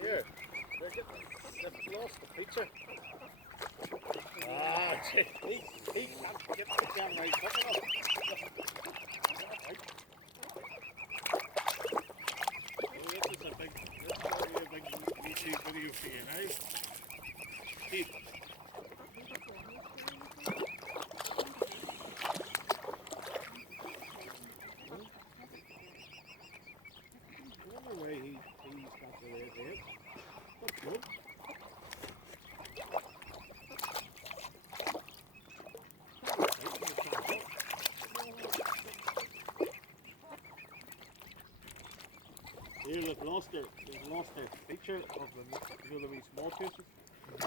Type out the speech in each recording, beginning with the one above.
Here, they've lost the picture. Ah, he can't get the camera right up enough. This is a big YouTube video for you now. Keep. Here they've lost their picture of the wee small pieces. But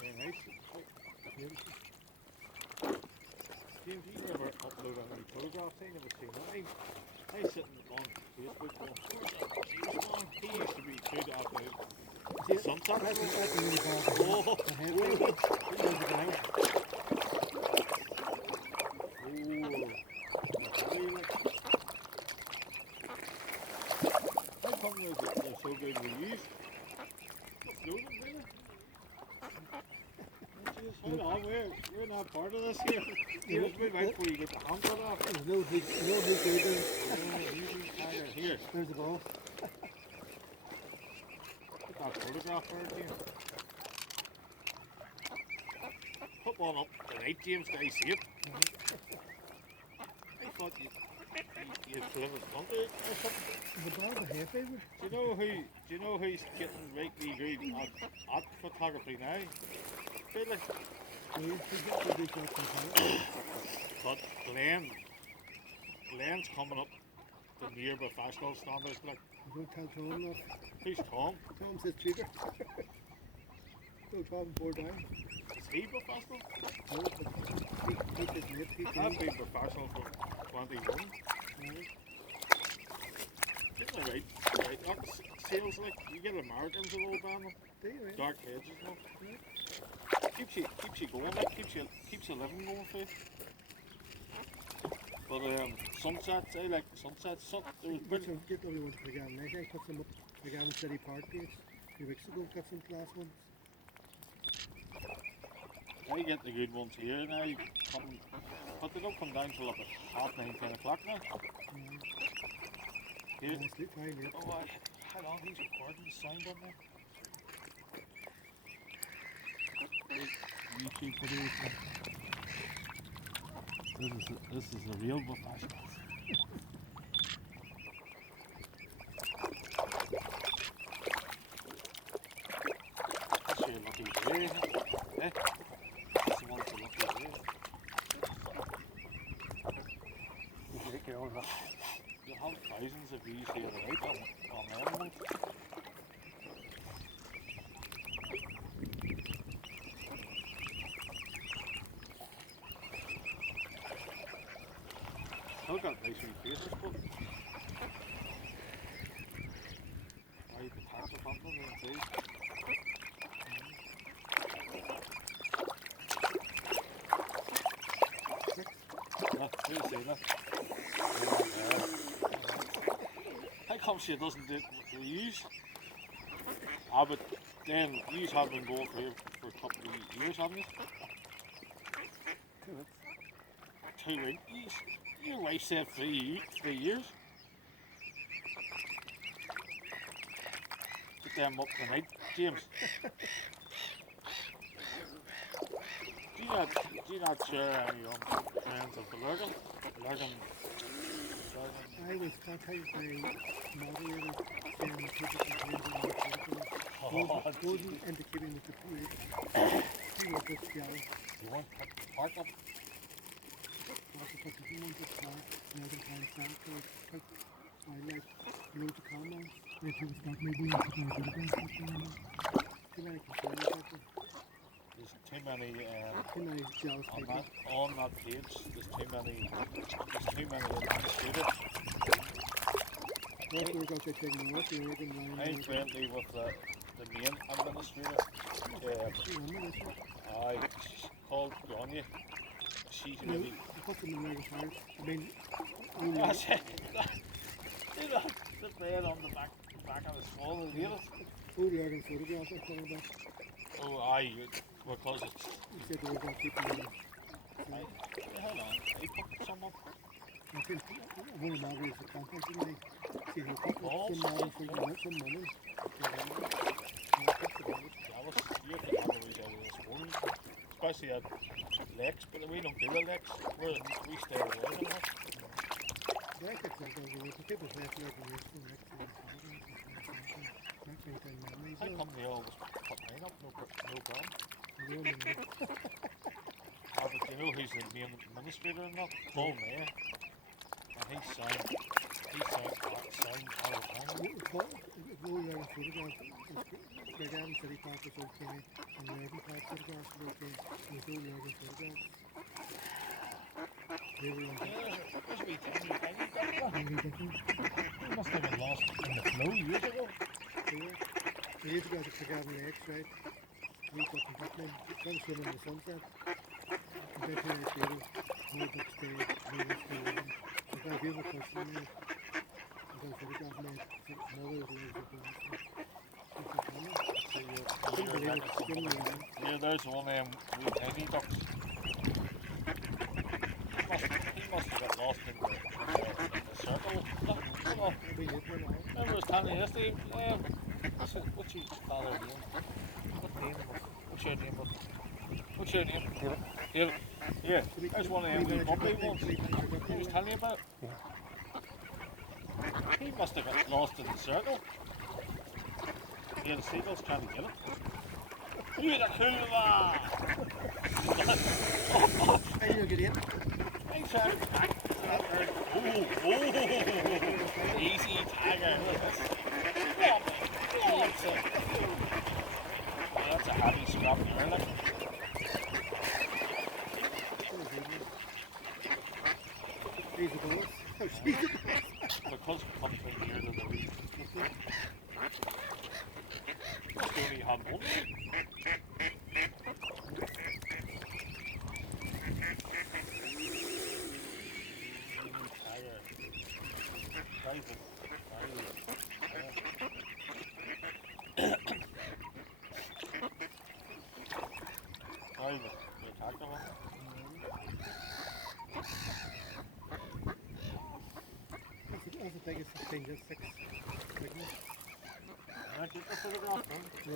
they're nice. James, you never upload any photographs, I never seen that. I sitting on Facebook going, Swan, he used to be good at the sunset. How come they're so good reviews? What's loading, really? Hold on, we're not part of this here. Just wait before you get the hand cut off. There's no big Here. There's the ball. Put that photograph for it, James. Put one up tonight, James, can I see it? I thought you'd put it in front of it or something. The ball's a half over. Do you know who's getting rightly good at photography now? Really? But Glenn's coming up to near professional standards. Like, don't tell Tom that. Who's Tom? Tom says cheater. Go Tom 4 down. Is he professional? No, but he says mate. I've been professional for 21. Getting the right sales, like you get Americans a little band, dark heads and stuff. Keeps you going, like keeps you living going for you. But sunsets, I like sunsets. Get the only ones for again. I put some up again in City Park page 2 weeks ago. Got some class ones. I get the good ones here now, but they don't come down till about 9:30, 10 o'clock now. Here. Oh, how long he's recording the sound on there? YouTube videos. This is a real professional. That's your lucky day, isn't it? Eh? That's the one for lucky day. You'll have thousands of views here right on animals. Still got nice wee faces, but why the tax of something and say how come she doesn't do the use? But then you have been going for a couple of years, haven't you? 2 weeks. Your wife said 3 years. Get them up tonight, James. Do you not share any friends of the Lurgan? I was contacted by a moderator saying people complained about my wasn't indicating with the period. He was just yelling. You want park up? Lots of people who want to park, the other time Santos, I like loads of comments. If you start maybe you could make it against something. Too many complaints about it. There's too many Jealous people. on that page. There's too many administrators. That's where we got that thing north, you know, I'm friendly with the main administrator. She's called Grania. She's really. What's in the American Fire? I mean, That's it. You know, the bed on the back of the Swan and the others. who the organ photographs are coming back. Oh, aye, because it's. You said they were going to keep them in. Hold on, I put some up. I think one of the models is contacting me. See, he'll put some models for you, not some money. You can have a wee out of this one, especially at lakes, but we don't do the lakes. We stay away from it. Yeah, I think sometimes the people say it's like a risk and next to I come here always put mine up, no problem. But you know who's the main administrator and that? Paul Mayer. And he's signed all the time. The Garden City Park is okay, and the Urban Park photographs are okay, and the whole urban photographs. They were on There's a wee tiny really different. He must have been lost in the flow years ago. So years ago, the Garden Lakes, right? We got completely, they were swimming in the sunset. Completely beautiful, no big stage, no big stage. The guy gave a person made, the photograph made, mother was lazy for this. Yeah, there's one of them wee tiny ducks. He must have got lost in the circle. Look, remember was telling me yesterday, what's your father name? What's your name? David. Yeah, there's one of them wee bubbly ones he was telling you about. He must have got lost in the circle. Yeah, the seagull's trying to get it. You're the cool man! How you get in? I'm trying to get back. Easy tiger. That's a heavy scrap there, like. He's a bonus. Oh, she's a bonus. Because it comes from here to the reef. Must only have one. That's the biggest thing, just 6 Cygnets. I keep the photograph on. You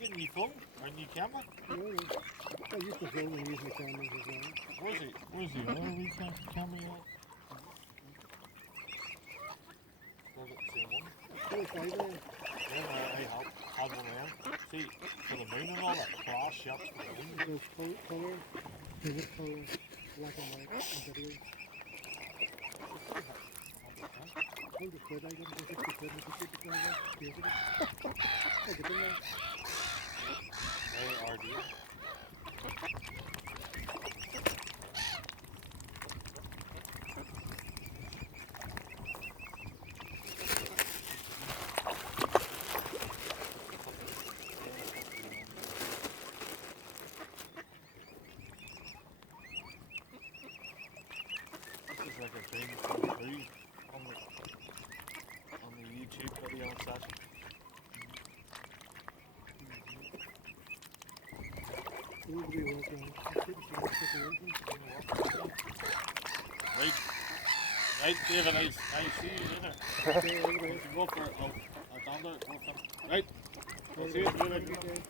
get new phone or new camera? I used to film and use my cameras as well. Where's the other wee camera you want? Does it say one? Yeah, I had one of them. See, for the moon and all that, crash shots for the moon. Those colour, vivid colour, black and white, and videos. 100 quid, I got it for 60 quid, and I could keep it I get them there. They are dear. This is like a dream come true on the YouTube video and such. Nobody working. I should have Right. Right, David, I see you later. Okay, all the You best. can go for a dander. Go for right. All I'll the see you best. later. Have a good day.